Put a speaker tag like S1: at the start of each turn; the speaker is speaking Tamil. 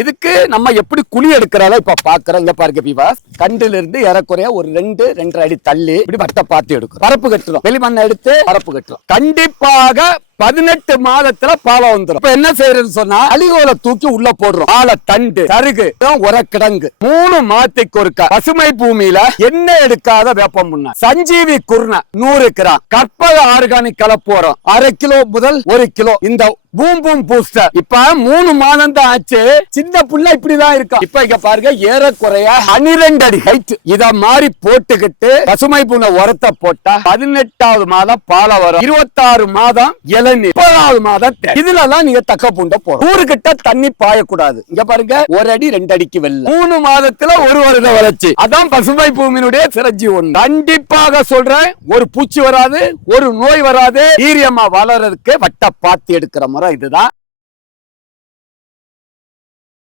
S1: இதுக்கு நம்ம எப்படி குழி எடுக்கிறதா இப்ப பாக்குறோம். இங்க பாருங்க பீவா கண்டுல இருந்து ஏறக்குறைய ஒரு ரெண்டு ரெண்டரை அடி தள்ளி இப்படி வட்ட பார்த்து எடுக்கும் பரப்பு கட்டுறோம். வெளிமண்ணை எடுத்து பரப்பு கட்டுறோம். கண்டிப்பாக பதினெட்டு மாதத்துல பாலம் வந்துடும் இப்ப என்ன செய்யறது சொன்னா அழிகோல தூக்கி உள்ள போடுறோம். பால தண்டு சருகு உரக்கிடங்கு. மூணு மாதத்துக்கு ஒருக்கா. பசுமை பூமியில என்ன எடுக்காத வேப்பம் முன்ன சஞ்சீவி குருணை நூறு கிராம். கற்பக ஆர்கானிக் கலப்போறோம் அரை கிலோ முதல் ஒரு கிலோ. இந்த பூம் பூம் பூஸ்டர் இப்ப மூணு மாதம் தான் ஆச்சு. சின்ன புள்ள இப்படிதான் இருக்கும் இப்ப இங்க பாருங்க ஏறக்குறைய பனிரெண்டு அடி ஹைட் இத மாதிரி போட்டுக்கிட்டு பசுமை பூனை உரத்தை போட்டா பதினெட்டாவது மாதம் பால வரும். இருபத்தாறு மாதம் முப்பதாவது மாதம் இதுல எல்லாம் நீங்க தக்க பூண்ட போறோம். ஊரு கிட்ட தண்ணி பாயக்கூடாது. இங்க பாருங்க ஒரு அடி ரெண்டு அடிக்கு வெள்ள மூணு மாதத்துல ஒரு வருட வளர்ச்சி. அதான் பசுமை பூமியினுடைய சிரஞ்சி ஒண்ணு கண்டிப்பாக சொல்றேன் ஒரு பூச்சி வராது ஒரு நோய் வராது. ஈரியமா வளர்றதுக்கு வட்ட பாத்தி எடுக்கிற முறை இதுதான்.